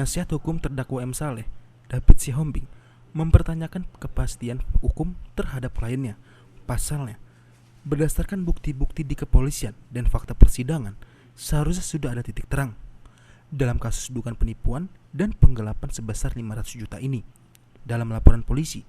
Penasihat hukum terdakwa M. Saleh, David Sihombing, mempertanyakan kepastian hukum terhadap kliennya. Pasalnya, berdasarkan bukti-bukti di kepolisian dan fakta persidangan, seharusnya sudah ada titik terang dalam kasus dugaan penipuan dan penggelapan sebesar 500 juta ini. Dalam laporan polisi,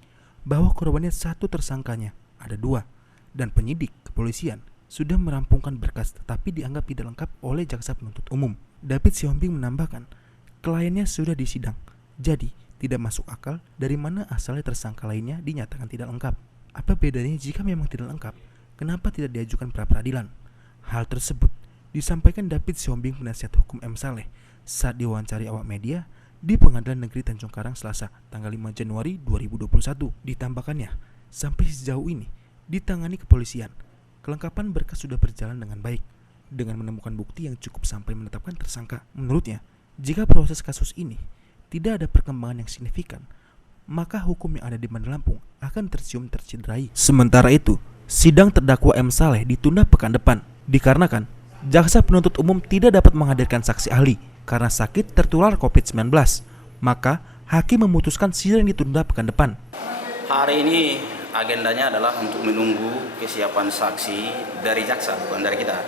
bahwa korbannya satu, tersangkanya ada dua, dan penyidik kepolisian sudah merampungkan berkas tetapi dianggap tidak lengkap oleh jaksa penuntut umum. David Sihombing menambahkan, kliennya sudah disidang, jadi tidak masuk akal dari mana asalnya tersangka lainnya dinyatakan tidak lengkap. Apa bedanya jika memang tidak lengkap? Kenapa tidak diajukan pra-peradilan? Hal tersebut disampaikan David Sihombing, penasihat hukum M. Saleh, saat diwawancari awak media di Pengadilan Negeri Tanjung Karang Selasa, tanggal 5 Januari 2021. Ditambahkannya, sampai sejauh ini ditangani kepolisian, kelengkapan berkas sudah berjalan dengan baik, dengan menemukan bukti yang cukup sampai menetapkan tersangka. Menurutnya, jika proses kasus ini tidak ada perkembangan yang signifikan, maka hukum yang ada di Bandar Lampung akan tercederai. Sementara itu, sidang terdakwa M. Saleh ditunda pekan depan dikarenakan jaksa penuntut umum tidak dapat menghadirkan saksi ahli karena sakit tertular COVID-19. Maka hakim memutuskan sidang ditunda pekan depan. Hari ini agendanya adalah untuk menunggu kesiapan saksi dari jaksa, bukan dari kita.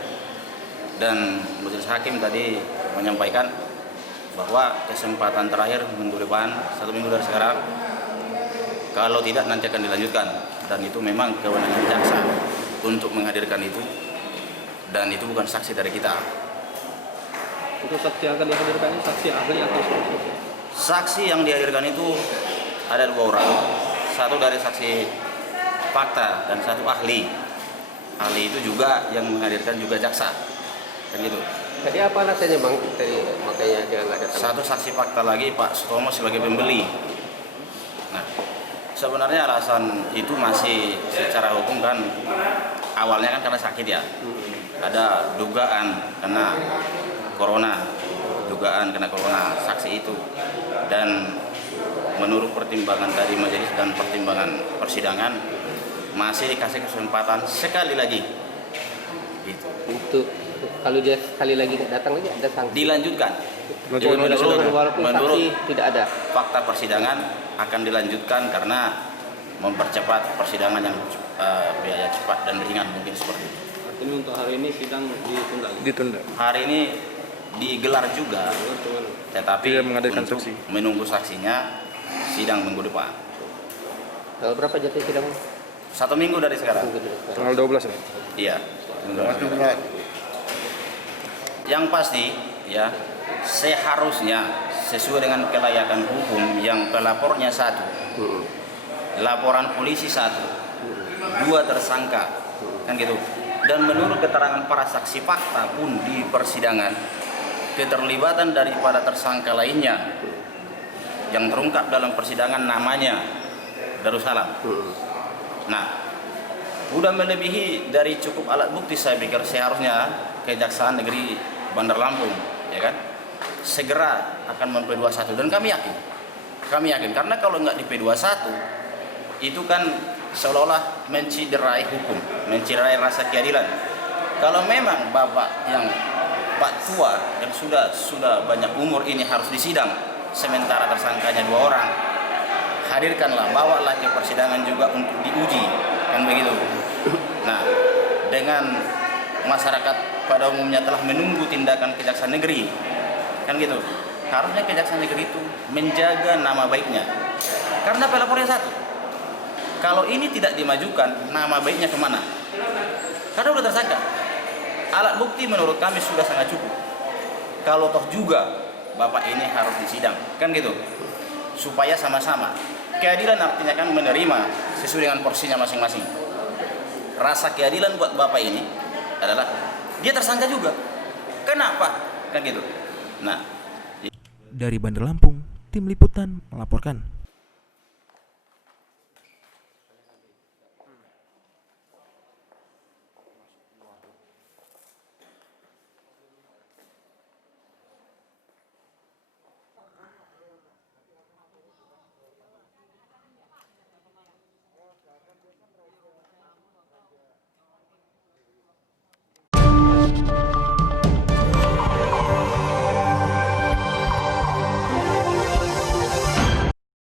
Dan majelis hakim tadi menyampaikan bahwa kesempatan terakhir minggu depan, 1 minggu dari sekarang, kalau tidak nanti akan dilanjutkan. Dan itu memang kewenangan jaksa untuk menghadirkan itu, dan itu bukan saksi dari kita. Untuk saksi yang akan dihadirkan ini saksi ahli atau saksi? Saksi yang dihadirkan itu ada 2 orang, satu dari saksi fakta dan satu ahli. Ahli itu juga yang menghadirkan juga jaksa, kan gitu. Jadi apa alasannya bang? Tadi makanya dia nggak datang. Satu saksi fakta lagi Pak Sutomo sebagai pembeli. Nah, sebenarnya alasan itu masih secara hukum kan awalnya kan karena sakit ya. Ada dugaan kena corona, saksi itu. Dan menurut pertimbangan tadi majelis dan pertimbangan persidangan masih dikasih kesempatan sekali lagi. Gitu. Untuk kalau dia sekali lagi datang lagi ada sanksi. Dilanjutkan. Jadi walaupun saksi tidak ada. Fakta persidangan akan dilanjutkan karena mempercepat persidangan yang biaya cepat dan ringan, mungkin seperti itu. Artinya untuk hari ini sidang ditunda. Hari ini digelar juga, tetapi untuk saksi. Menunggu saksinya sidang minggu depan. Tanggal berapa jatuh sidang? 1 minggu dari sekarang. Tanggal 12 ya? Iya. Yang pasti ya, seharusnya sesuai dengan kelayakan hukum yang pelapornya 1, laporan polisi 1, 2 tersangka, kan gitu. Dan menurut keterangan para saksi fakta pun di persidangan, keterlibatan daripada tersangka lainnya yang terungkap dalam persidangan namanya Darussalam. Nah, udah melebihi dari cukup alat bukti. Saya pikir seharusnya Kejaksaan Negeri Bandar Lampung, ya kan, segera akan mem-P21. Dan kami yakin karena kalau nggak di P21 itu kan seolah-olah menciderai hukum, menciderai rasa keadilan. Kalau memang bapak yang Pak tua yang sudah banyak umur ini harus disidang, sementara tersangkanya 2 orang, hadirkanlah, bawalah ke persidangan juga untuk diuji, kan begitu. Nah, dengan masyarakat pada umumnya telah menunggu tindakan Kejaksaan Negeri, kan gitu. Harusnya Kejaksaan Negeri itu menjaga nama baiknya, karena pelapornya 1. Kalau ini tidak dimajukan, nama baiknya kemana? Karena udah tersangka. Alat bukti menurut kami sudah sangat cukup. Kalau toh juga bapak ini harus disidang, kan gitu. Supaya sama-sama. Keadilan artinya kan menerima sesuai dengan porsinya masing-masing. Rasa keadilan buat bapak ini adalah dia tersangka juga. Kenapa? Kan gitu. Nah, dari Bandar Lampung, tim liputan melaporkan.